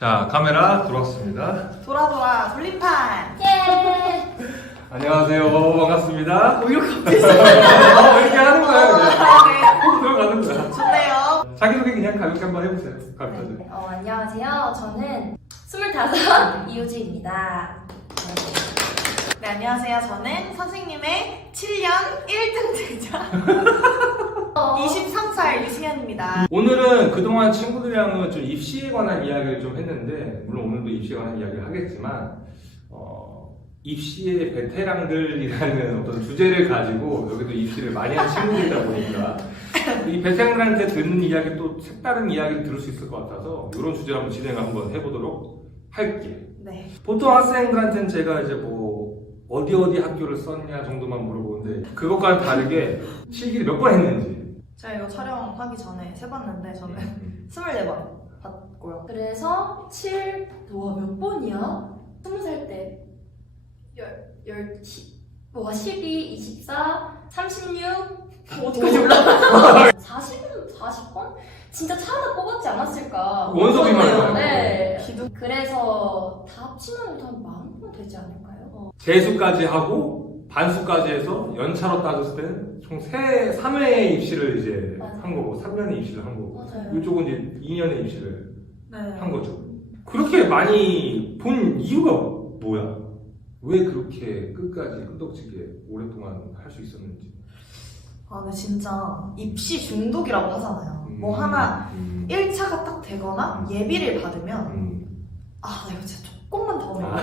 자, 카메라 들어왔습니다. 돌아 돌림판. 예. 안녕하세요. 반갑습니다. 이렇게 이렇게 하는 거야, 그냥. 꼭 들어가는 거야. 좋네요. 자기소개 그냥 가볍게 한번 해보세요. 가볍게. 안녕하세요. 저는 25 이효지입니다. 네, 안녕하세요. 저는 선생님의 7년 1등 제자 23살 유승현입니다. 오늘은 그동안 친구들이랑은 좀 입시에 관한 이야기를 좀 했는데, 물론 오늘도 입시에 관한 이야기를 하겠지만, 입시의 베테랑들이라는 어떤 주제를 가지고 여기도 입시를 많이 한 친구들이다 보니까 이 베테랑들한테 듣는 이야기 또 색다른 이야기를 들을 수 있을 것 같아서 이런 주제를 한번 진행을 한번 해보도록 할게. 네. 보통 학생들한테는 제가 이제 뭐 어디 학교를 썼냐 정도만 물어보는데 그것과는 다르게 실기를 몇 번 했는지. 제가 이거 촬영하기 전에 세봤는데 저는 24번 봤고요. 그래서 7, 너가 몇 번이야? 20살 때 12, 24, 36 어디까지 올라가? 40번? 진짜 차 하나 뽑았지 않았을까? 원석이만 네. 기도. 그래서 다 합치면 한 10,000번 되지 않을까요? 재수까지 하고 반수까지 해서 연차로 따졌을 때는 총 3회의 입시를 이제 맞아요. 한 거고 3년의 입시를 한 거고 맞아요. 이쪽은 이제 2년의 입시를 네. 한 거죠. 그렇게 많이 본 이유가 뭐야? 왜 그렇게 끝까지 끄덕지게 오랫동안 할 수 있었는지. 아, 근데 진짜 입시 중독이라고 하잖아요. 뭐 하나 1차가 딱 되거나 예비를 받으면 아, 나 이거 진짜 조금만 더 하면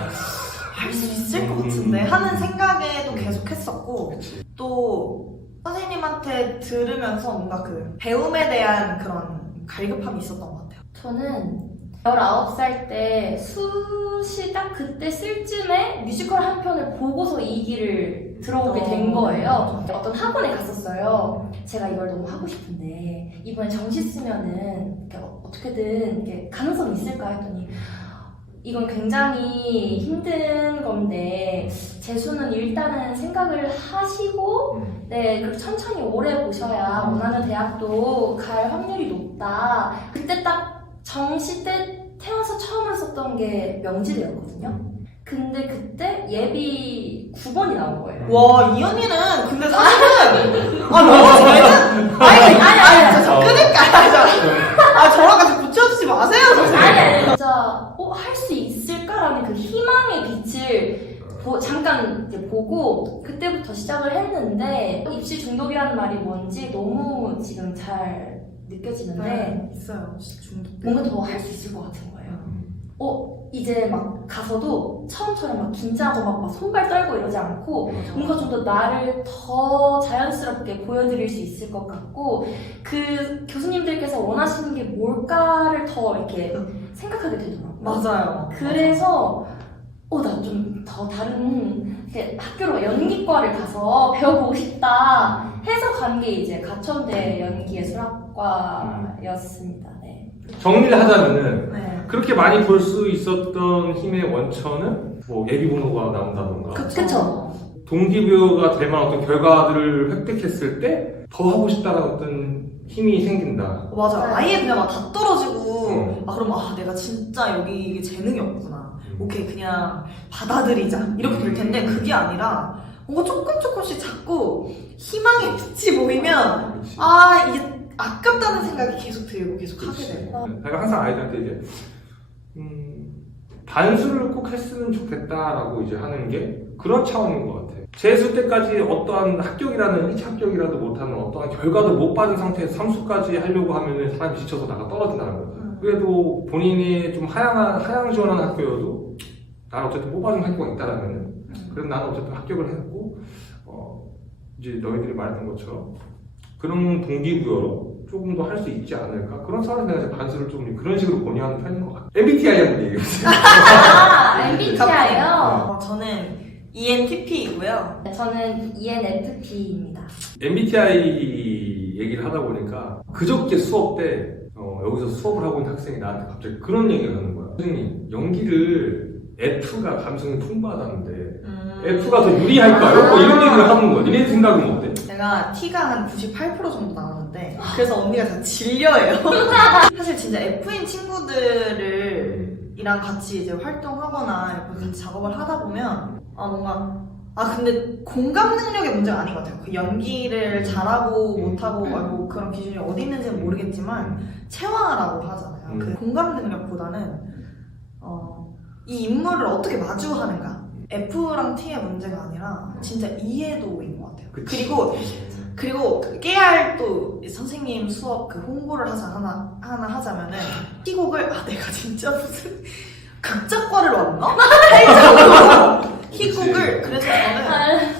할 수 있을 것 같은데 하는 생각에도 계속 했었고, 그치. 또 선생님한테 들으면서 뭔가 그 배움에 대한 그런 갈급함이 있었던 것 같아요. 저는 19살 때 수시 딱 그때 쓸 쯤에 뮤지컬 한 편을 보고서 이 길을 들어오게 된 거예요. 어떤 학원에 갔었어요. 제가 이걸 너무 하고 싶은데 이번에 정시 쓰면은 어떻게든 이렇게 가능성이 있을까 했더니 이건 굉장히 힘든 건데 재수는 일단은 생각을 하시고 네, 그리고 천천히 오래 보셔야 원하는 대학도 갈 확률이 높다. 그때 딱 정시 때 태어나서 처음 썼던 게 명지대였거든요. 근데 그때 예비 9번이 나온 거예요. 와, 이 언니는 근데 사실은 너무 잘는 아니 저 그러니까 저랑 같이 붙여주지 마세요. 아니 진짜 할 수 있을까라는 그 희망의 빛을 잠깐 이제 보고 그때부터 시작을 했는데 입시 중독이라는 말이 뭔지 너무 지금 잘 느껴지는데 네, 있어요. 중독. 뭔가 더 할 수 있을 것 같은 거예요. 이제 막 가서도 처음처럼 막 긴장하고 막 손발 떨고 이러지 않고 뭔가 좀 더 나를 더 자연스럽게 보여드릴 수 있을 것 같고 그 교수님들께서 원하시는 게 뭘까를 더 이렇게 생각하게 되더라고요. 맞아요. 그래서 나 좀 더 다른 학교로 연기과를 가서 배워보고 싶다 해서 간 게 이제 가천대 연기예술학과였습니다. 네. 정리를 하자면은 네. 그렇게 많이 볼 수 있었던 힘의 원천은 뭐 예비번호가 나온다던가 그쵸? 동기부여가 될 만한 어떤 결과들을 획득했을 때 더 하고 싶다라는 어떤 힘이 생긴다. 맞아요. 아예 그냥 막 다 떨어지고 그럼 내가 진짜 여기 이게 재능이 없구나. 오케이, 그냥 받아들이자 이렇게 될 텐데 그게 아니라 뭔가 조금씩 자꾸 희망의 빛이 보이면 그치. 이게 아깝다는 생각이 계속 들고 계속 하게 돼요. 내가 항상 아이들한테 이제 반수를 꼭 했으면 좋겠다라고 이제 하는 게 그런 차원인 것 같아. 재수 때까지 어떠한 합격이라는 1차 합격이라도 못하는 어떠한 결과도 못 받은 상태에서 삼수까지 하려고 하면은 사람이 지쳐서 나가 떨어진다는 거죠. 그래도 본인이 좀 하향 지원하는 학교여도 나는 어쨌든 뽑아준 학교가 있다라면은 그래도 나는 어쨌든 합격을 했고 이제 너희들이 말했던 것처럼 그런 동기부여로 조금 더 할 수 있지 않을까? 그런 상황에서 내가 반수를 좀 그런 식으로 권유하는 편인 것 같아요. MBTI 한번 얘기해보세요. MBTI요? 저는 ENTP이고요. 저는 ENFP입니다. MBTI 얘기를 하다 보니까 그저께 수업 때 여기서 수업을 하고 있는 학생이 나한테 갑자기 그런 얘기를 하는 거야. 선생님, 연기를 F가 감성이 풍부하다는데 F가 더 유리할까요? 뭐 이런 얘기를 하는 거야. 니네 생각은 어때? 제가 T가 한 98% 정도 나오는데 그래서 언니가 다 진려해요. 사실 진짜 F인 친구들을 같이 이제 활동하거나 이렇게 같이 작업을 하다 보면 뭔가 근데 공감 능력의 문제가 아닌 것 같아요. 그 연기를 잘하고 못하고 뭐 그런 기준이 어디 있는지는 모르겠지만 체화라고 하잖아요. 그 공감 능력보다는 이 인물을 어떻게 마주하는가. F랑 T의 문제가 아니라 진짜 이해도인 것 같아요. 그리고 깨알 또 선생님 수업 그 홍보를 하나 하자면은 희곡을 내가 진짜 무슨 극작과를 왔나? 할 정도로 희곡을 그래서 저는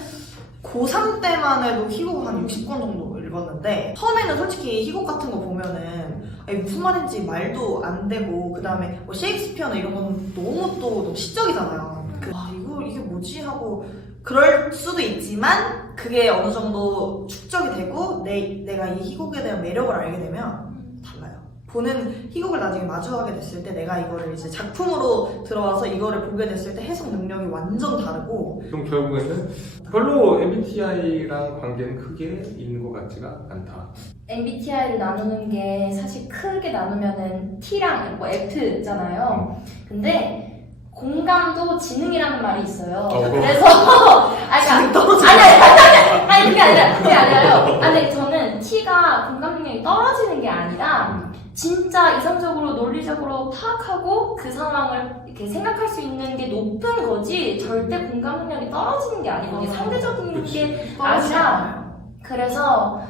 고3 때만 해도 희곡 한 60권 정도 읽었는데 처음에는 솔직히 희곡 같은 거 보면은 무슨 말인지 말도 안 되고 그 다음에 뭐 셰익스피어나 이런 건 너무 시적이잖아요. 이게 뭐지 하고 그럴 수도 있지만 그게 어느 정도 축적이 되고 내가 이 희곡에 대한 매력을 알게 되면 달라요. 보는 희곡을 나중에 마주하게 됐을 때 내가 이거를 이제 작품으로 들어와서 이거를 보게 됐을 때 해석 능력이 완전 다르고 그럼 결국에는 별로 MBTI랑 관계는 크게 있는 것 같지가 않다. MBTI를 나누는 게 사실 크게 나누면은 T랑 뭐 F잖아요. 근데 공감도 지능이라는 말이 있어요. 그래서 아니 그게 아니라요. 아니 저는 T가 공감 능력이 떨어지는 게 아니라 진짜 이성적으로 논리적으로 파악하고 그 상황을 이렇게 생각할 수 있는 게 높은 거지 절대 공감 능력이 떨어지는 게 아니고 이게 상대적인 게 아니라 그래서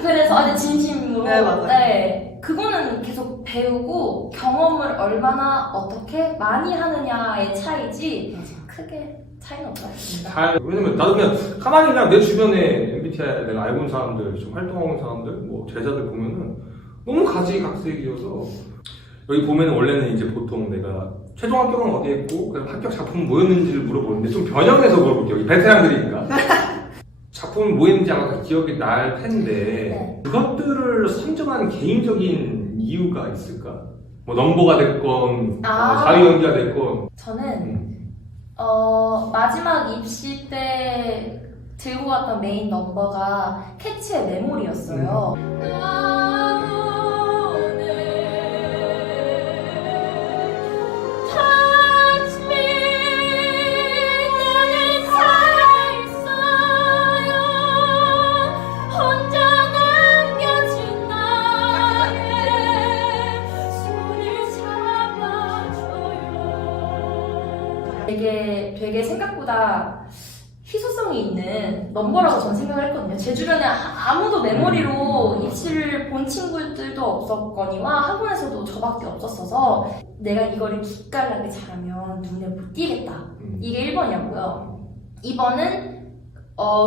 그래서 진심으로 네, 그거는 계속 배우고 경험을 얼마나 어떻게 많이 하느냐의 차이지 크게 차이는 없을 것 같습니다. 왜냐면 나도 그냥 가만히 그냥 내 주변에 MBTI 내가 알고 있는 사람들, 좀 활동하고 있는 사람들, 뭐 제자들 보면은 너무 가지각색이어서 여기 보면은 원래는 이제 보통 내가 최종 합격은 어디에 했고 그다음 합격 작품은 뭐였는지를 물어보는데 좀 변형해서 물어볼게요. 이 베테랑들이니까. 작품이 뭐 했는지 아마 기억이 날 텐데 그것들을 선정한 개인적인 이유가 있을까? 뭐 넘버가 됐건 자유 연기가 됐건 저는 마지막 입시 때 들고 갔던 메인 넘버가 캐치의 메모리였어요. 되게 생각보다 희소성이 있는 넘버라고 저는 생각을 했거든요. 제 주변에 아무도 메모리로 입시를 본 친구들도 없었거니와 학원에서도 저밖에 없었어서 내가 이거를 기깔나게 잘하면 눈에 못 띄겠다. 이게 1번이었고요. 2번은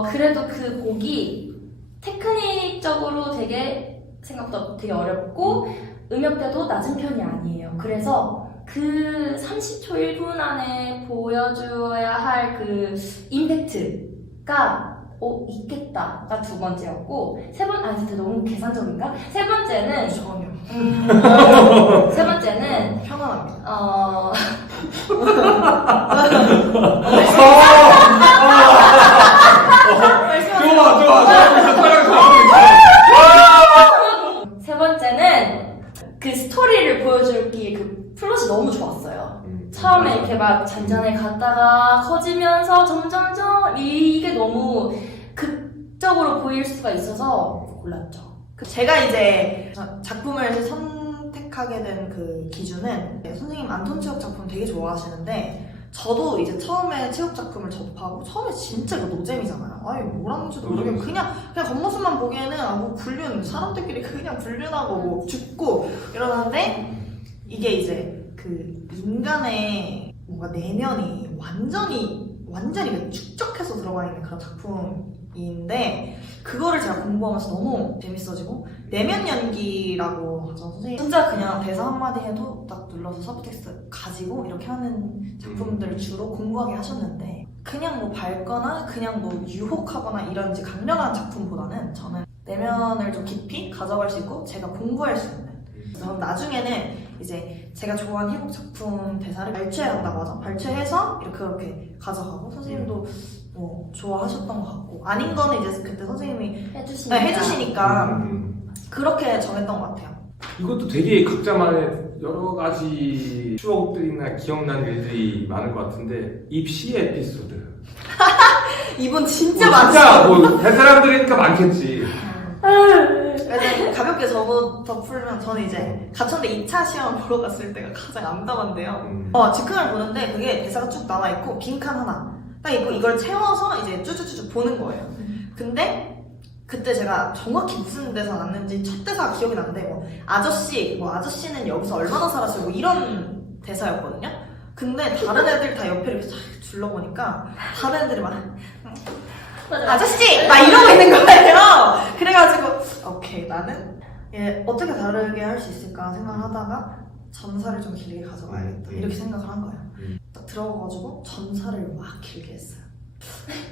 그래도 그 곡이 테크닉적으로 되게 생각보다 되게 어렵고 음역대도 낮은 편이 아니에요. 그래서 그 30초 1분 안에 보여줘야 할 그 임팩트가 있겠다가 두 번째였고 진짜 너무 계산적인가? 세 번째는 전혀 세 번째는 편안합니다. 세 번째는 그 스토리를 보여줄기 그 플롯이 너무 좋았어요. 처음에 이렇게 막 잔잔해 갔다가 커지면서 점점점 이게 너무 극적으로 보일 수가 있어서 골랐죠. 제가 이제 작품을 선택하게 된 그 기준은 선생님 안톤 체육 작품 되게 좋아하시는데 저도 이제 처음에 체육 작품을 접하고 처음에 진짜 이거 노잼이잖아요. 뭐라는지도 모르겠고 그냥 겉모습만 보기에는 뭐 불륜 사람들끼리 그냥 불륜하고 뭐 죽고 이러는데 이게 이제 그 인간의 뭔가 내면이 완전히 축적해서 들어가 있는 그런 작품인데 그거를 제가 공부하면서 너무 재밌어지고 내면 연기라고 하죠. 선생님 진짜 그냥 대사 한마디 해도 딱 눌러서 서브텍스트 가지고 이렇게 하는 작품들을 주로 공부하게 하셨는데 그냥 뭐 밝거나 그냥 뭐 유혹하거나 이런 이제 강렬한 작품보다는 저는 내면을 좀 깊이 가져갈 수 있고 제가 공부할 수 있는 저는 나중에는 이제 제가 좋아하는 희곡 작품 대사를 발췌한다고 하죠. 발췌해서 이렇게 가져가고 선생님도 뭐 좋아하셨던 것 같고 아닌 거는 이제 그때 선생님이 해주시니까 그렇게 정했던 것 같아요. 이것도 되게 각자만의 여러 가지 추억들이나 기억나는 일들이 많을 것 같은데 입시 에피소드. 이분 진짜 진짜 많죠. 뭐 베테랑들이니까 많겠지. 그래서 가볍게 저부터 풀면 저는 이제 가천대 2차 시험 보러 갔을 때가 가장 암담한데요. 즉흥을 보는데 그게 대사가 쭉 나와 있고 빈칸 하나 딱 있고 이걸 채워서 이제 쭈쭈쭈쭈 보는 거예요. 근데 그때 제가 정확히 무슨 대사 났는지 첫 대사가 기억이 나는데 뭐 아저씨는 여기서 얼마나 살았어요 뭐 이런 대사였거든요. 근데 다른 애들 다 옆에 이렇게 쫙 둘러보니까 다른 애들이 막 아저씨! 막 이러고 있는 거예요. 그래가지고 오케이 나는 어떻게 다르게 할 수 있을까 생각을 하다가 전사를 좀 길게 가져가야겠다 이렇게 생각을 한 거예요. 딱 들어가가지고 전사를 막 길게 했어요.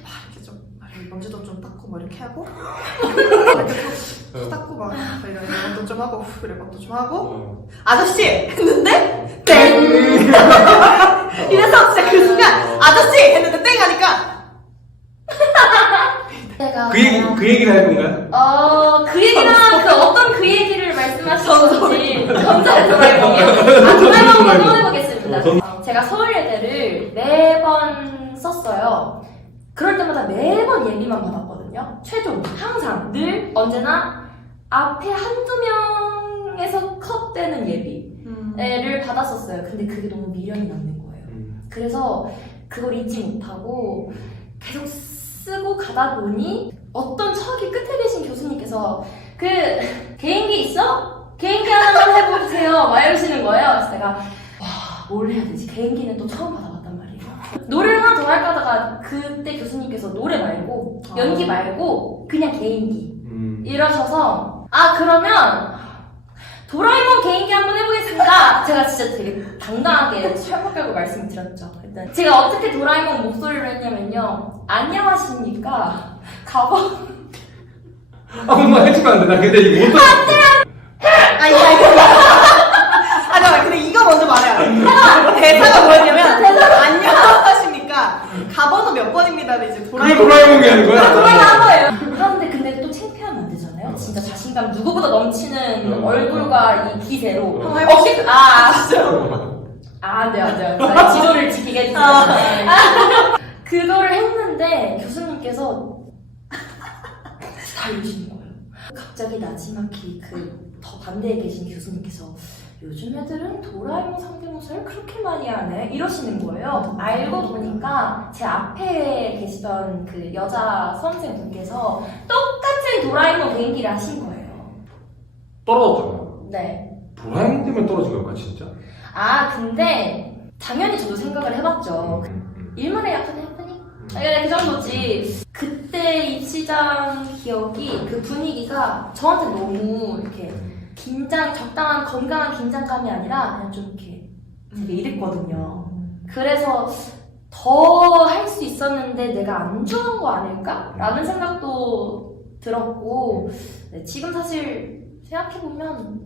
막 이렇게 좀 먼지도 좀 닦고 뭐 이렇게 하고 이렇게 또 닦고 막 이런 것도 좀 하고 이런 것도 좀 하고 아저씨! 했는데 땡! 이래서 진짜 그 순간 아저씨! 했는데 땡! 하니까 그 얘기를 할 건가요? 그 얘기랑 그 어떤 그 얘기를 말씀하시는지 전자를 도라에몽이요? 도라에몽 한번 해보겠습니다. 제가 서울예대를 4번 썼어요. 그럴 때마다 매번 예비만 받았거든요. 최종 항상 늘 언제나 앞에 한두 명에서 컷되는 예비를 받았었어요. 근데 그게 너무 미련이 남는 거예요. 그래서 그걸 잊지 못하고 계속 쓰고 가다 보니 어떤 저기 끝에 계신 교수님께서 그 개인기 있어? 개인기 하나만 해보세요 막 이러시는 거예요. 그래서 내가 와 뭘 해야 되지? 개인기는 또 처음 받아봤단 말이에요. 노래를 하나 더 할까 하다가 그때 교수님께서 노래 말고 연기 말고 그냥 개인기 이러셔서 그러면 도라에몽 개인기 한번 해보겠습니다. 제가 진짜 되게 당당하게 철퍽 깔고 말씀을 드렸죠. 일단 제가 어떻게 도라에몽 목소리를 했냐면요. 안녕하십니까. 가방. 엄마 해주면 안 돼. 나 근데 이거 못 잠깐만 근데 이거 먼저 말해요. 대사가 뭐였냐면 안녕하십니까. 가번호 몇 번입니다. 이제 도라에몽이 하는 거야? 도라에몽 한 거예요. 하는데 근데 또 창피하면 안 되잖아요. 진짜 자신감 누구보다 넘치는 얼굴과 이 기세로 진짜 안 돼요. 지도를 지키게 해주세요. 그거를 했는데 교수님께서 다 이러시는 거예요. 갑자기 나지막히 더 반대에 계신 교수님께서 요즘 애들은 도라에몽 상대모사를 그렇게 많이 하네 이러시는 거예요. 알고 보니까 제 앞에 계시던 그 여자 수험생분께서 똑같은 도라에몽 개인기를 하신 거예요. 떨어졌잖아요. 네. 도라에몽 때문에 떨어진 걸까 진짜? 근데 당연히 저도 생각을 해봤죠. 일만의 약간 해프닝? 그 정도지. 그때 입시장 기억이 그 분위기가 저한테 너무 이렇게 적당한 건강한 긴장감이 아니라 그냥 좀 이렇게 되게 이랬거든요. 그래서 더 할 수 있었는데 내가 안 좋은 거 아닐까? 라는 생각도 들었고 지금 사실 생각해보면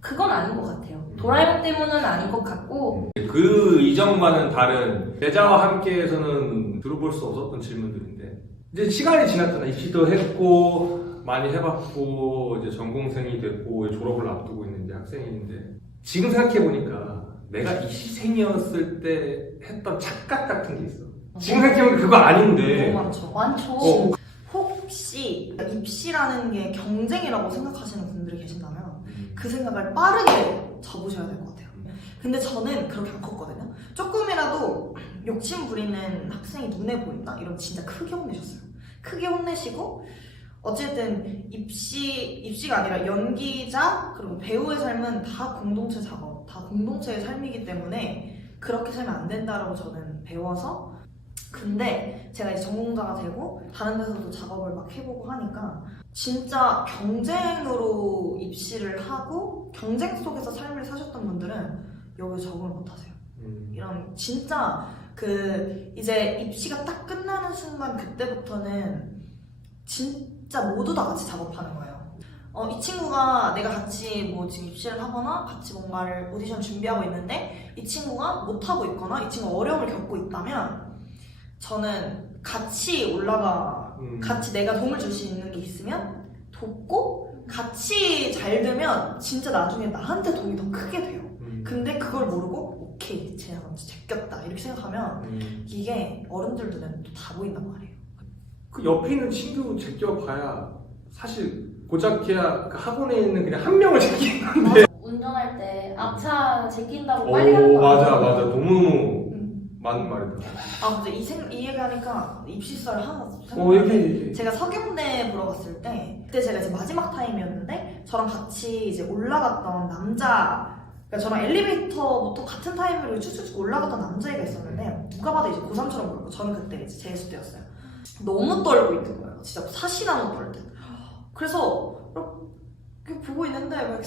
그건 아닌 것 같아요. 도라에몽 때문은 아닌 것 같고 그 이전과는 다른 제자와 함께에서는 들어볼 수 없었던 질문들인데 이제 시간이 지났잖아. 입시도 했고 많이 해봤고 이제 전공생이 됐고 졸업을 앞두고 있는 이제 학생인데 지금 생각해보니까 내가 입시생이었을 때 했던 착각 같은 게 있어. 지금 생각해보면 그거 아닌데 너무 많죠. 혹시 입시라는 게 경쟁이라고 생각하시는 분들이 계신다면 그 생각을 빠르게 접으셔야 될 것 같아요. 근데 저는 그렇게 안 컸거든요. 조금이라도 욕심 부리는 학생이 눈에 보인다? 이러면 진짜 크게 혼내셨어요. 크게 혼내시고 어쨌든 입시가 아니라 연기자 그리고 배우의 삶은 다 공동체 작업, 다 공동체의 삶이기 때문에 그렇게 살면 안 된다라고 저는 배워서 근데 제가 이제 전공자가 되고 다른 데서도 작업을 막 해보고 하니까 진짜 경쟁으로 입시를 하고 경쟁 속에서 삶을 사셨던 분들은 여기 적응을 못하세요. 이런 진짜 이제 입시가 딱 끝나는 순간 그때부터는 진짜 모두 다 같이 작업하는 거예요. 이 친구가 내가 같이 뭐 지금 입시를 하거나 같이 뭔가를 오디션 준비하고 있는데 이 친구가 못하고 있거나 이 친구가 어려움을 겪고 있다면 저는 같이 같이 내가 도움을 줄 수 있는 게 있으면 돕고 같이 잘 되면 진짜 나중에 나한테 도움이 더 크게 돼요. 근데 그걸 모르고 오케이 제가 먼저 제꼈다 이렇게 생각하면 이게 어른들 눈에는 또 다 보인단 말이에요. 그 옆에 있는 친구 제껴봐야 사실 고작해야 그 학원에 있는 그냥 한 명을 제끼는데. 운전할 때 앞차 제낀다고 빨리 가는 거 맞아 아니에요? 맞아 너무너무 맞는 말이다. 아 근데 이 얘기하니까 입시설 하나 얘기해. 제가 서경대 보러 갔을 때 그때 제가 이제 마지막 타임이었는데 저랑 같이 이제 올라갔던 남자, 그러니까 저랑 엘리베이터부터 같은 타임으로 쭉쭉 올라갔던 남자애가 있었는데 누가 봐도 이제 고3처럼 보였고 저는 그때 이제 재수 때였어요. 너무 떨고 있는 거예요. 진짜 사시나무 떨 때. 그래서 이렇게 보고 있는데 막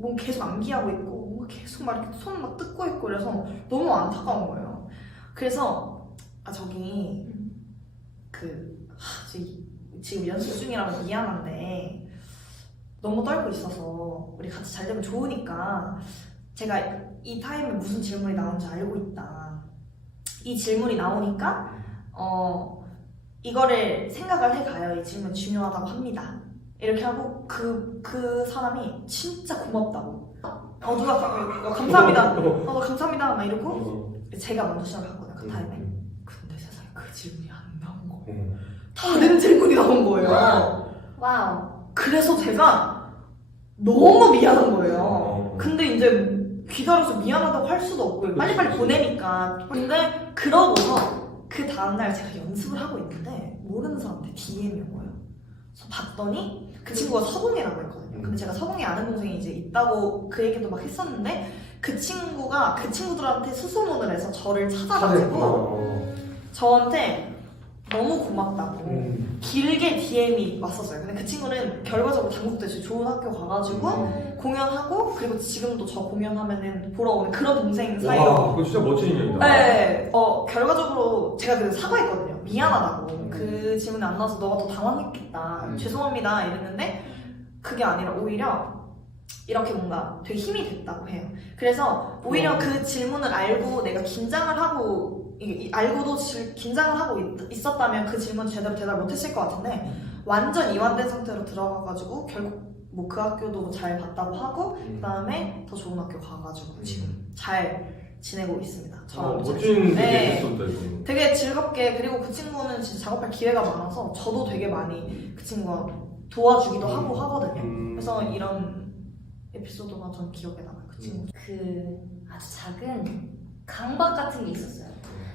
뭔 계속 암기하고 있고 뭔가 계속 막 이렇게 손 막 뜯고 있고 그래서 너무 안타까운 거예요. 그래서 저기 지금 연습 중이라서 미안한데 너무 떨고 있어서 우리 같이 잘 되면 좋으니까 제가 이 타임에 무슨 질문이 나오는지 알고 있다. 이 질문이 나오니까 이거를 생각을 해가요. 이 질문 중요하다고 합니다. 이렇게 하고 그 사람이 진짜 고맙다고 누가 감사합니다. 감사합니다 막 이러고 제가 먼저 시작했거든요. 그 타임에. 근데 세상에 그 질문이 안 나온 거예요. 다른 질문이 나온 거예요. 와우. 그래서 제가 너무 미안한 거예요. 근데 이제 기다려서 미안하다고 할 수도 없고 빨리빨리 보내니까. 근데 그러고서 그 다음날 제가 연습을 하고 있는데 모르는 사람한테 DM이 온 거예요. 그래서 봤더니 그 친구가 서공이라고 했거든요. 근데 제가 서공이 아는 동생이 이제 있다고 그 얘기도 막 했었는데 그 친구가 그 친구들한테 수소문을 해서 저를 찾아가지고 저한테 너무 고맙다고 길게 DM이 왔었어요. 근데 그 친구는 결과적으로 당국대시 좋은 학교 가가지고 공연하고 그리고 지금도 저 공연하면은 보러 오는 그런 동생 사이로. 와, 그거 진짜 멋진 인연이다. 네. 결과적으로 제가 그래서 사과했거든요. 미안하다고. 그 질문이 안 나와서 너가 더 당황했겠다. 죄송합니다. 이랬는데 그게 아니라 오히려 이렇게 뭔가 되게 힘이 됐다고 해요. 그래서 오히려 그 질문을 알고 내가 긴장을 하고 알고도 긴장을 하고 있었다면 그 질문 제대로 대답 못했을 것 같은데 완전 이완된 상태로 들어가가지고 결국 뭐 그 학교도 잘 봤다고 하고 그 다음에 더 좋은 학교 가가지고 지금 잘 지내고 있습니다. 저랑 멋진 네. 에피소드다 이거. 되게 즐겁게. 그리고 그 친구는 진짜 작업할 기회가 많아서 저도 되게 많이 그 친구가 도와주기도 하고 하거든요. 그래서 이런 에피소드가 전 기억에 남아요. 그 친구. 그 아주 작은 강박 같은 게 있었어요.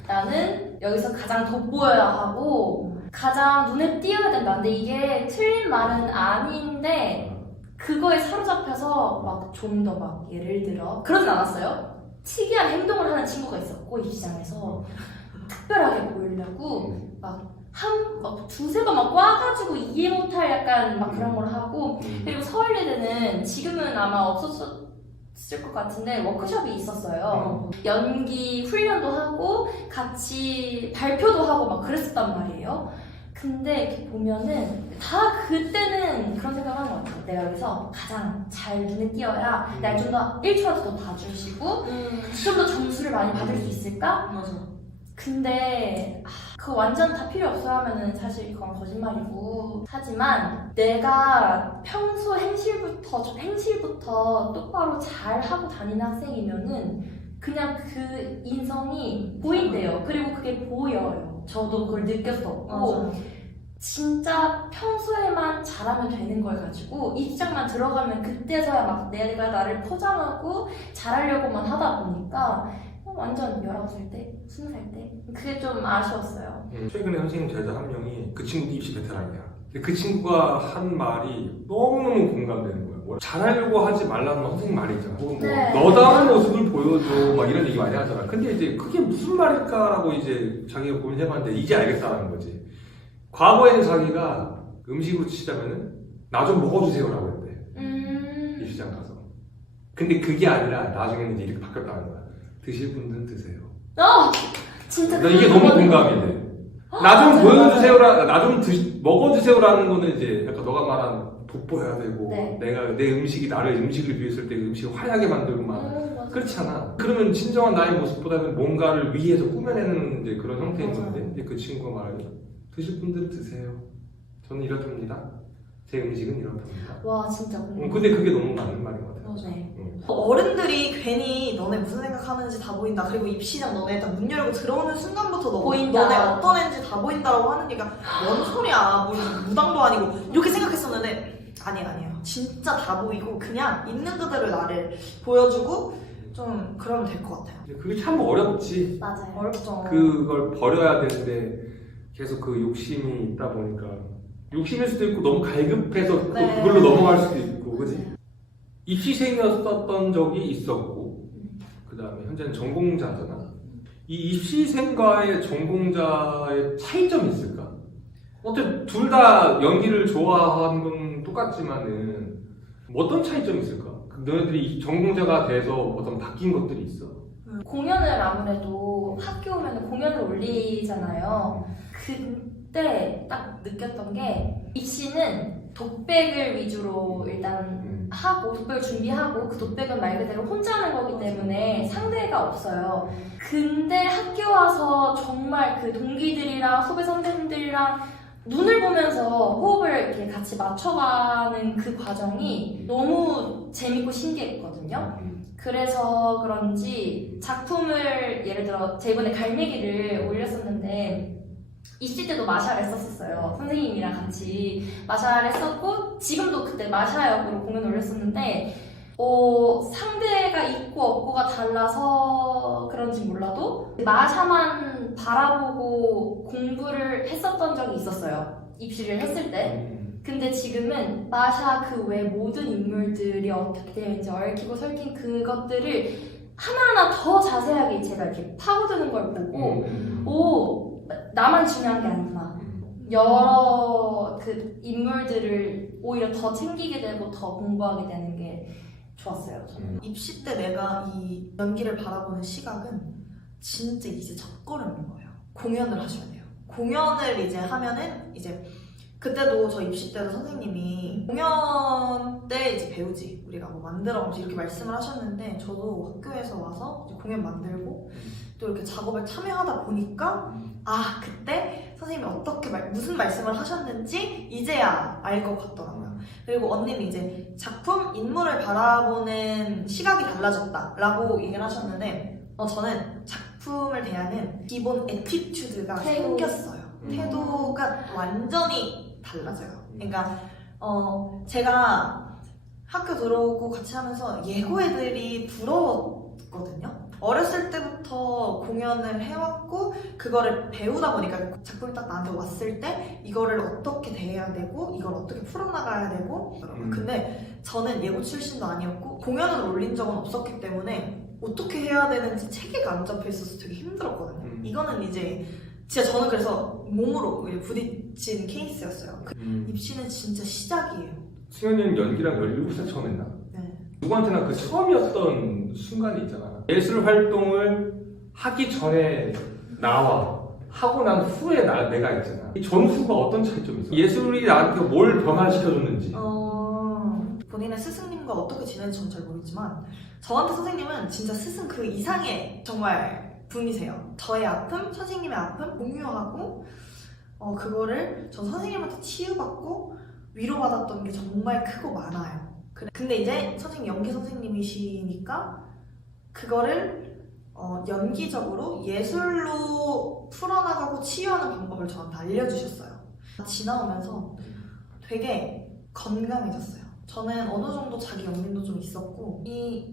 나는 여기서 가장 돋보여야 하고 가장 눈에 띄어야 된다. 근데 이게 틀린 말은 아닌데 그거에 사로잡혀서 막 좀 더 막 예를 들어 그러진 않았어요. 특이한 행동을 하는 친구가 있었고 입시장에서 특별하게 보이려고 막 두세 번 막 꽈가지고 이해 못할 약간 막 그런 걸 하고. 그리고 서울예대는 지금은 아마 없었을 것 같은데 워크숍이 있었어요. 연기 훈련도 하고 같이 발표도 하고 막 그랬었단 말이에요. 근데 이렇게 보면은 다 그때는 그런 생각을 하는 것 같아요. 내가 여기서 가장 잘 눈에 띄어야 날 좀 더 1초라도 더 봐주시고 좀 더 점수를 많이 받을 수 있을까? 맞아. 근데 그거 완전 다 필요 없어 하면은 사실 그건 거짓말이고. 하지만 내가 평소 행실부터 똑바로 잘 하고 다니는 학생이면은 그냥 그 인성이 보인대요. 그리고 그게 보여요. 저도 그걸 느꼈었고. 맞아. 진짜 평소에만 잘하면 되는 걸 가지고 입시장만 들어가면 그때서야 막 내가 나를 포장하고 잘하려고만 하다 보니까 완전 19살 때, 20살 때 그게 좀 아쉬웠어요. 최근에 선생님 제자 한 명이 그 친구도 입시 베테랑이야. 근데 그 친구가 한 말이 너무너무 공감되는 거야. 뭐 잘하려고 하지 말라는 선생님 말이 있잖아. 혹은 뭐 네. 너다운 모습을 보여줘 막 이런 얘기 많이 하잖아. 근데 이제 그게 무슨 말일까라고 이제 자기가 고민해봤는데 이제 알겠다는 거지. 과거에는 자기가 음식으로 치자면은 나 좀 먹어주세요라고 했대. 입시장 가서. 근데 그게 아니라 나중에는 이제 이렇게 바뀌었다는 거야. 드실 분들은 드세요. 진짜 나 이게 너무 공감이 돼. 나 좀 보여주세요라, 나 좀 먹어주세요라는 거는 이제 약간 너가 말한 돋보여야 되고, 네. 내가 내 음식이 나를 음식을 비웠을 때 그 음식을 화려하게 만들고 막 맞아. 그렇잖아. 그러면 진정한 나의 모습보다는 뭔가를 위해서 꾸며내는 이제 그런 형태인 맞아. 건데, 이제 그 친구가 말하기 드실 분들은 드세요. 저는 이렇답니다. 제 음식은 이렇답니다. 와 진짜 근데 그게 너무 맞는 말인 것 같아. 맞아. 네. 어른들이 괜히 너네 무슨 생각하는지 다 보인다. 그리고 입시장 너네 일단 문 열고 들어오는 순간부터 보인다. 너네 어떤 애인지 다 보인다라고 하는 얘가 뭔 소리야. 무당도 아니고 이렇게 생각했었는데 아니에요. 진짜 다 보이고 그냥 있는 그대로 나를 보여주고 좀 그러면 될 것 같아요. 그게 참 어렵지. 맞아요. 어렵죠. 그걸 버려야 되는데 계속 그 욕심이 있다 보니까 욕심일 수도 있고 너무 갈급해서 네. 그걸로 넘어갈 수도 있고, 그지? 입시생이었던 적이 있었고, 그 다음에 현재는 전공자잖아. 이 입시생과의 전공자의 차이점이 있을까? 어쨌든 둘 다 연기를 좋아하는 건 똑같지만은 어떤 차이점이 있을까? 너희들이 전공자가 돼서 어떤 바뀐 것들이 있어? 공연을 아무래도 학교 오면 공연을 올리잖아요. 그때 딱 느꼈던 게 입시는 독백을 위주로 일단 하고 독백을 준비하고 그 독백은 말 그대로 혼자 하는 거기 때문에 상대가 없어요. 근데 학교 와서 정말 그 동기들이랑 후배 선배님들이랑 눈을 보면서 호흡을 이렇게 같이 맞춰가는 그 과정이 너무 재밌고 신기했거든요. 그래서 그런지 작품을 예를 들어 제 이번에 갈매기를 올렸었는데 입시 때도 마샤를 했었어요. 선생님이랑 같이 마샤를 했었고 지금도 그때 마샤 역으로 공연 올렸었는데 상대가 있고 없고가 달라서 그런지 몰라도 마샤만 바라보고 공부를 했었던 적이 있었어요. 입시를 했을 때. 근데 지금은 마샤 그 외 모든 인물들이 어떻게 되는지 얽히고 설킨 그것들을 하나하나 더 자세하게 제가 이렇게 파고드는 걸 보고 나만 중요한 게 아니구나. 여러 그 인물들을 오히려 더 챙기게 되고 더 공부하게 되는 게 좋았어요. 저는. 입시 때 내가 이 연기를 바라보는 시각은 진짜 이제 첫걸음인 거예요. 공연을 하셔야 돼요. 공연을 이제 하면은 이제 그때도 저 입시 때도 선생님이 공연 때 이제 배우지 우리가 뭐 만들어보지 이렇게 말씀을 하셨는데 저도 학교에서 와서 이제 공연 만들고 또 이렇게 작업에 참여하다 보니까 그때 선생님이 어떻게 무슨 말씀을 하셨는지 이제야 알 것 같더라고요. 그리고 언니는 이제 작품, 인물을 바라보는 시각이 달라졌다라고 얘기를 하셨는데 저는 작품을 대하는 기본 에티튜드가 생겼어요. 태도가 완전히 달라져요. 그러니까 제가 학교 들어오고 같이 하면서 예고 애들이 부러웠거든요. 어렸을 때부터 공연을 해왔고 그거를 배우다 보니까 작품이 딱 나한테 왔을 때 이거를 어떻게 대해야 되고 이걸 어떻게 풀어나가야 되고 근데 저는 예고 출신도 아니었고 공연을 올린 적은 없었기 때문에 어떻게 해야 되는지 체계가 안 잡혀 있어서 되게 힘들었거든요. 이거는 이제 진짜 저는 그래서 몸으로 부딪힌 케이스였어요. 입시는 진짜 시작이에요. 승현이는 연기랑 17살 처음 했나? 네. 누구한테나 그 처음이었던 순간이 있잖아. 예술 활동을 하기 전에 나와 하고 난 후에 내가 있잖아. 이 전후가 어떤 차이점이 있어? 예술이 나한테 뭘 변화시켜줬는지. 본인의 스승님과 어떻게 지내는지 저는 잘 모르지만 저한테 선생님은 진짜 스승 그 이상의 정말 분이세요. 저의 아픔, 선생님의 아픔 공유하고 그거를 전 선생님한테 치유받고 위로받았던 게 정말 크고 많아요. 근데 이제 선생님 연기 선생님이시니까 그거를 연기적으로 예술로 풀어나가고 치유하는 방법을 저한테 알려주셨어요. 지나오면서 되게 건강해졌어요. 저는 어느 정도 자기 연민도 좀 있었고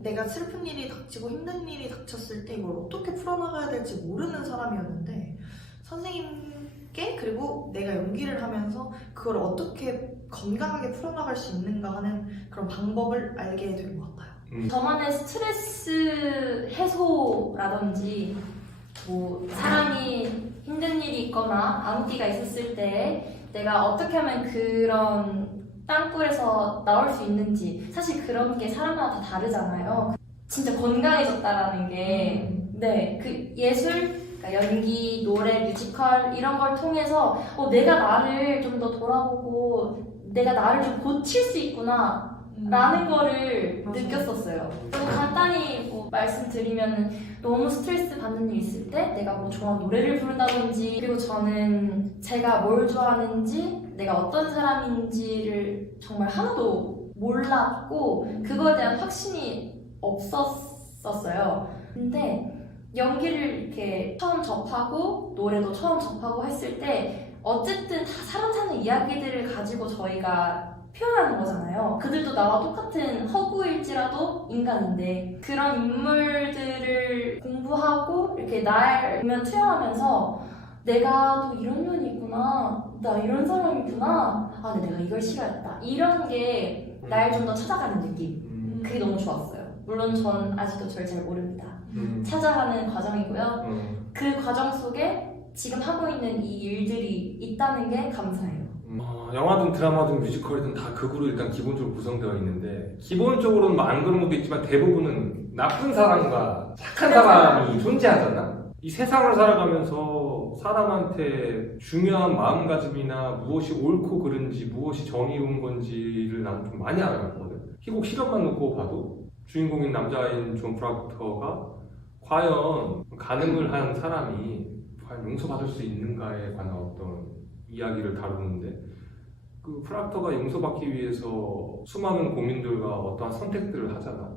내가 슬픈 일이 닥치고 힘든 일이 닥쳤을 때 이걸 어떻게 풀어나가야 될지 모르는 사람이었는데 선생님께 그리고 내가 연기를 하면서 그걸 어떻게 건강하게 풀어나갈 수 있는가 하는 그런 방법을 알게 된 것 같아요. 저만의 스트레스 해소라든지 뭐 사람이 힘든 일이 있거나 암흑기가 있었을 때 내가 어떻게 하면 그런 땅굴에서 나올 수 있는지 사실 그런 게 사람마다 다 다르잖아요. 진짜 건강해졌다라는 게 그 예술, 그러니까 연기, 노래, 뮤지컬 이런 걸 통해서 내가 나를 좀 더 돌아보고 내가 나를 좀 고칠 수 있구나 라는 거를 느꼈었어요. 그리고 간단히 뭐 말씀드리면 너무 스트레스 받는 일 있을 때 내가 뭐 좋아하는 노래를 부른다든지 그리고 저는 제가 뭘 좋아하는지 내가 어떤 사람인지를 정말 하나도 몰랐고 그거에 대한 확신이 없었어요. 근데 연기를 이렇게 처음 접하고 노래도 처음 접하고 했을 때 어쨌든 다 사람 사는 이야기들을 가지고 저희가 표현하는 거잖아요. 그들도 나와 똑같은 허구일지라도 인간인데 그런 인물들을 공부하고 이렇게 날 보면 투영하면서 내가 또 이런 면이 있구나, 나 이런 사람이구나, 아 근데 내가 이걸 싫어했다, 이런 게 날 좀 더 찾아가는 느낌. 그게 너무 좋았어요. 물론 전 아직도 절 잘 모릅니다. 찾아가는 과정이고요. 그 과정 속에 지금 하고 있는 이 일들이 있다는 게 감사해요. 영화든 드라마든 뮤지컬이든 다 극으로 일단 기본적으로 구성되어 있는데 기본적으로는 뭐 안 그런 것도 있지만 대부분은 나쁜 사람과 착한 사람이 존재하잖아. 이 세상을 살아가면서 사람한테 중요한 마음가짐이나 무엇이 옳고 그른지 무엇이 정의로운 건지를 나는 좀 많이 알아봤거든. 희곡 실험만 놓고 봐도 주인공인 남자인 존 프락터가 과연 가늠을 한 사람이 과연 용서받을 수 있는가에 관한 어떤 이야기를 다루는데 그 프락터가 용서받기 위해서 수많은 고민들과 어떠한 선택들을 하잖아.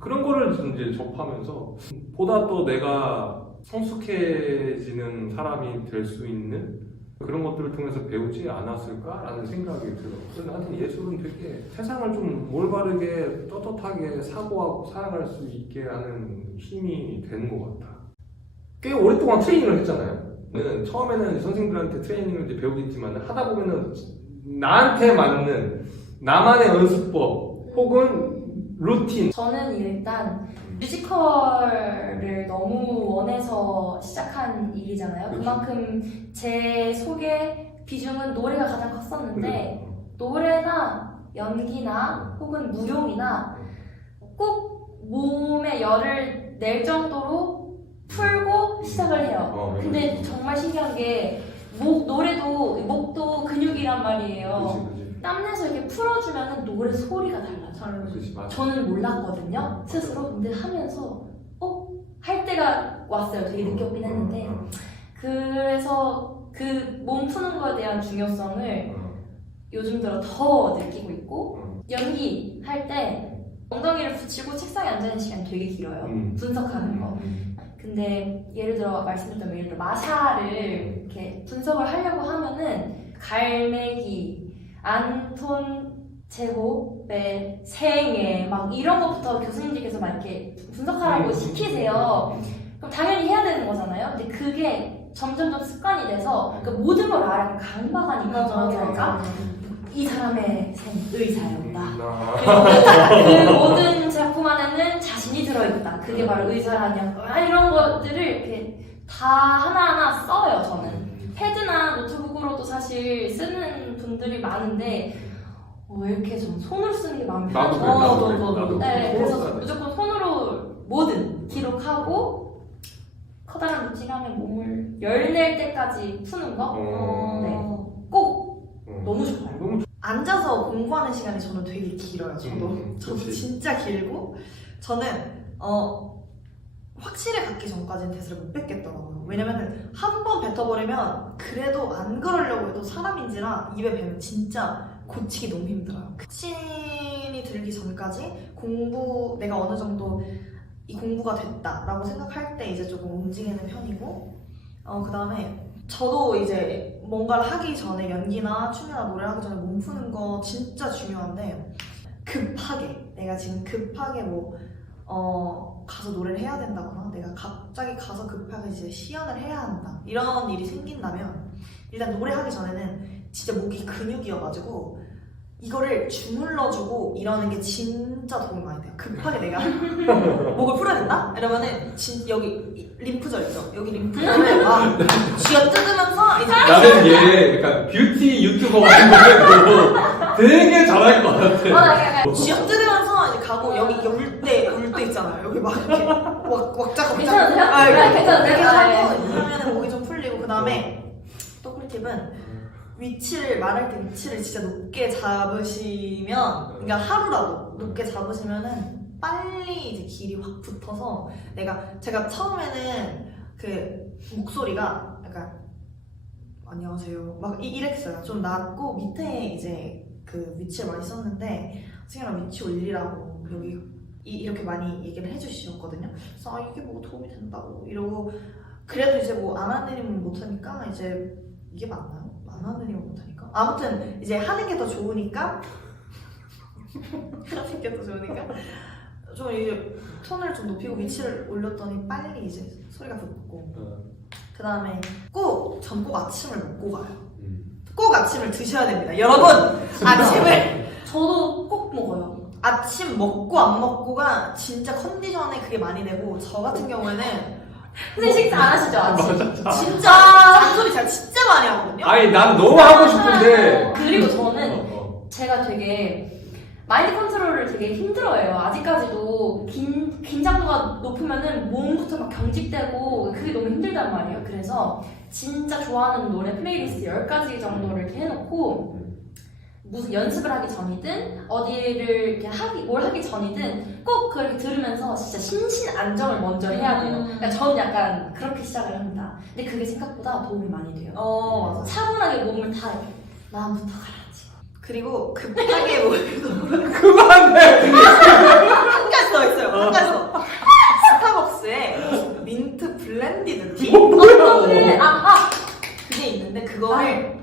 그런 거를 이제 접하면서 보다 또 내가 성숙해지는 사람이 될 수 있는 그런 것들을 통해서 배우지 않았을까라는 생각이 들어. 그래서 나한테 예술은 되게 세상을 좀 올바르게 떳떳하게 사고하고 살아갈 수 있게 하는 힘이 되는 것 같아. 꽤 오랫동안 트레이닝을 했잖아요. 처음에는 선생님들한테 트레이닝을 이제 배우겠지만 하다 보면은 나한테 맞는 나만의 연습법 혹은 루틴. 저는 일단 뮤지컬을 너무 원해서 시작한 일이잖아요. 그치. 그만큼 제 속에 비중은 노래가 가장 컸었는데 노래나 연기나 혹은 무용이나 꼭 몸에 열을 낼 정도로 풀고 시작을 해요. 근데 정말 신기한 게 노래도 목도 근육이란 말이에요. 그치. 땀내서 이렇게 풀어주면 노래 소리가 달라져요. 그치, 맞아. 저는 몰랐거든요, 스스로. 근데 하면서 할 때가 왔어요. 되게 느꼈긴 했는데 그래서 그 몸 푸는 거에 대한 중요성을 요즘 들어 더 느끼고 있고 연기 할 때 엉덩이를 붙이고 책상에 앉아있는 시간이 되게 길어요. 분석하는 거. 근데 예를 들어 말씀드렸던 예를 들어 마샤를 이렇게 분석을 하려고 하면은 갈매기, 안톤 제곱의 생애 막 이런 것부터 교수님들께서 막 이렇게 분석하라고 시키세요. 그럼 당연히 해야 되는 거잖아요. 근데 그게 점점점 습관이 돼서 그 모든 걸 알아. 강박하니까 정확할까? 이 사람의 의사였다. 그 모든 작품 안에는 자신이 들어있다. 그게 바로 의사라냐. 이런 것들을 이렇게 다 하나하나 써요, 저는. 패드나 노트북으로도 사실 쓰는 분들이 많은데 왜 이렇게 좀 손으로 쓰는 게 마음이 편하죠. 네, 그래서 무조건 손으로 뭐든 기록하고 커다란 루틴하면 몸을 열낼 때까지 푸는 거 꼭 너무 좋아요. 앉아서 공부하는 시간이 저는 되게 길어요. 저도 진짜 길고 저는 확실히 갖기 전까지는 대사를 못 뱉겠더라고요. 왜냐면은 한 번 뱉어버리면 그래도 안 그러려고 해도 사람인지라 입에 배면 진짜 고치기 너무 힘들어요. 확신이 들기 전까지 내가 어느 정도 이 공부가 됐다라고 생각할 때 이제 조금 움직이는 편이고 그 다음에 저도 이제 뭔가를 하기 전에 연기나 춤이나 노래를 하기 전에 몸 푸는 거 진짜 중요한데 내가 지금 급하게 가서 노래를 해야 된다거나 내가 갑자기 가서 급하게 이제 시연을 해야 한다 이런 일이 생긴다면 일단 노래하기 전에는 진짜 목이 근육이어가지고 이거를 주물러주고 이러는 게 진짜 도움이 많이 돼요. 급하게 내가 목을 풀어야 된다? 이러면은 여기 림프절 있죠? 여기 림프절을 쥐어뜯으면서 이제 나는 얘 약간 뷰티 유튜버 같은 거 보고 되게 잘할 것 같아. 쥐어뜯으면서 이제 가고 여기 울 때 있잖아요. 여기 막 이렇게 왁자가 괜찮으세요? 괜찮으세요? 이렇게 하고 그러면 목이 좀 풀리고 그 다음에 또 꿀팁은 말할 때 위치를 진짜 높게 잡으시면 그러니까 하루라도 높게 잡으시면은 빨리 이제 길이 확 붙어서 제가 처음에는 그 목소리가 약간 안녕하세요 막 이랬어요. 좀 낮고 밑에 이제 그 위치를 많이 썼는데 승현아 위치 올리라고 여기 이렇게 많이 얘기를 해주셨거든요. 그래서 아 이게 뭐 도움이 된다고 이러고 그래도 이제 뭐 안 하느님은 못하니까 이제 이게 맞나요? 안 하느님은 못하니까 아무튼 이제 하는 게 더 좋으니까 하는 게 더 좋으니까 좀 이제 톤을 좀 높이고 위치를 올렸더니 빨리 이제 소리가 붙고 그 다음에 꼭 아침을 먹고 가요. 꼭 아침을 드셔야 됩니다. 여러분 아침을 저도 꼭 먹어요. 아침 먹고 안 먹고가 진짜 컨디션에 그게 많이 되고 저 같은 경우에는 근데 식사 안 하시죠 아침? 진짜 잔소리 제가 진짜 많이 하거든요. 아니 난 너무 하고 싶은데. 그리고 저는 제가 되게 마인드 컨트롤을 되게 힘들어해요. 아직까지도 긴장도가 높으면은 몸부터 막 경직되고 그게 너무 힘들단 말이에요. 그래서 진짜 좋아하는 노래 플레이리스트 10가지 정도를 이렇게 해놓고 무슨 연습을 하기 전이든 어디를 이렇게 뭘 하기 전이든 꼭 그렇게 들으면서 진짜 심신 안정을 먼저 해야 돼요. 그러니까 저는 약간 그렇게 시작을 합니다. 근데 그게 생각보다 도움이 많이 돼요. 맞아. 차분하게 몸을 다 마음부터 가라앉히고. 그리고 급하게 그만해. 한 가지 더 있어요. 한 가지 더. 스타벅스에 민트 블렌디드 티 그게 있는데 그거를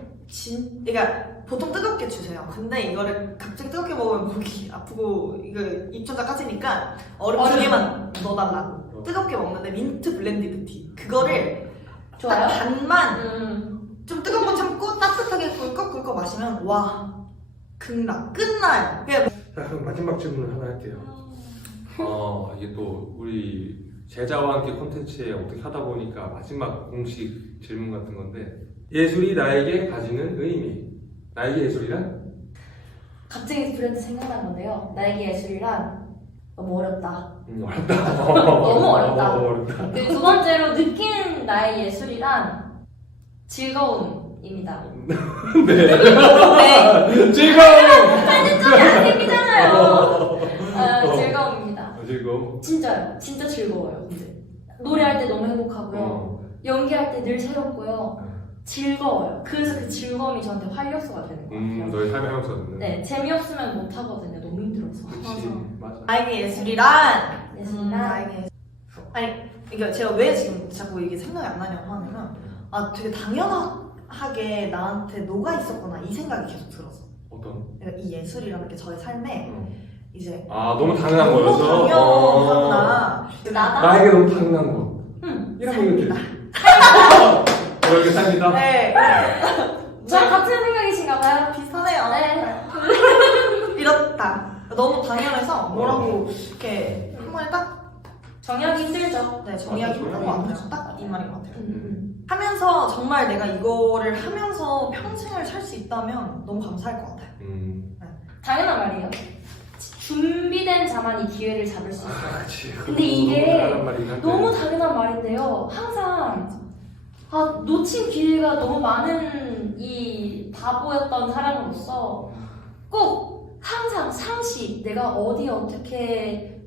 그러니까 보통 뜨겁게 주세요. 근데 이거를 갑자기 뜨겁게 먹으면 목이 아프고 이거 입천장 까지니까 얼음 2개만 넣어달라고 뜨겁게 먹는데 민트 블렌디드 티 그거를 좋아요? 딱 반만 좀 뜨거운 거 참고 따뜻하게 꿀꺽꿀꺽 마시면 와 극락 끝나요. 그냥 자, 그럼 마지막 질문 하나 할게요. 이게 또 우리 제자와 함께 콘텐츠에 어떻게 하다 보니까 마지막 공식 질문 같은 건데 예술이 나에게 가지는 의미. 나에게 예술이란? 갑자기 브랜드 생각난 건데요. 나에게 예술이란 너무 어렵다. 어렵다. 너무 어렵다. 너무 어렵다. 그 두 번째로 느낀 나의 예술이란 즐거움입니다. 네. 즐거움. 편집점이 안 생기잖아요. 즐거움입니다. 즐거움. 진짜요. 진짜 즐거워요. 근데 노래할 때 너무 행복하고요. 연기할 때 늘 새롭고요. 즐거워요. 그래서 그 즐거움이 저한테 활력소가 되는 것 같아요. 너의 삶의 활력소는. 네, 재미없으면 못 하거든요. 너무 힘들어서. 그치. 맞아. 나에게 예술이란 예술이란 아니 그러니까 제가 왜 지금 자꾸 이게 생각이 안 나냐고 하냐면 되게 당연하게 나한테 녹아 있었구나 이 생각이 계속 들었어. 어떤? 그러니까 이 예술이라는 게 저의 삶에 이제 너무 당연한 너무 거여서. 당연하구나. 나에게 너무 당연한 거. 이런 삶이다. 이렇게 삽니다. 네. 저랑 같은 생각이신가 봐요. 비슷하네요. 네. 이렇다. 너무 당연해서 뭐라고 이렇게 한 번에 딱 정의하기 힘들죠. 네, 정의하기 맞아, 힘든 것 정의하기 같아요. 딱 이 말인 것 같아요. 하면서 하면서 정말 내가 이거를 하면서 평생을 살 수 있다면 너무 감사할 것 같아요. 당연한 말이에요. 준비된 자만 이 기회를 잡을 수 있어요. 그치. 근데 이게 당연한 말이긴 한데. 너무 당연한 말인데요. 항상 놓친 기회가 너무 많은 이 바보였던 사람으로서 꼭 항상 상시 내가 어디에 어떻게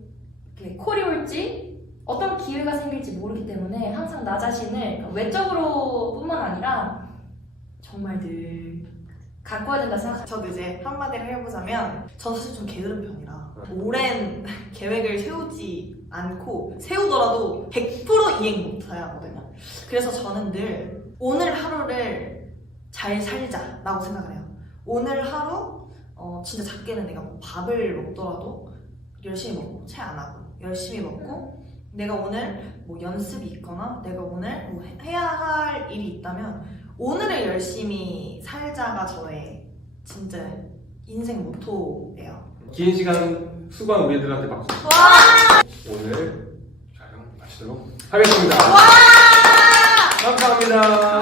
콜이 올지 어떤 기회가 생길지 모르기 때문에 항상 나 자신을 외적으로 뿐만 아니라 정말 늘 가꿔야 된다 생각합니다. 저도 이제 한마디를 해보자면 저 사실 좀 게으른 편이라 오랜 계획을 세우지 않고 세우더라도 100% 이행 못해야 하거든요. 그래서 저는 늘 오늘 하루를 잘 살자라고 생각을 해요. 오늘 하루 진짜 작게는 내가 뭐 밥을 먹더라도 열심히 먹고 채 안 하고 열심히 먹고 내가 오늘 뭐 연습이 있거나 내가 오늘 뭐 해야 할 일이 있다면 오늘을 열심히 살자가 저의 진짜 인생 모토예요. 긴 시간 수고한 우리들한테 박수. 와! 오늘 촬영 마치도록 하겠습니다. 와! 감사합니다.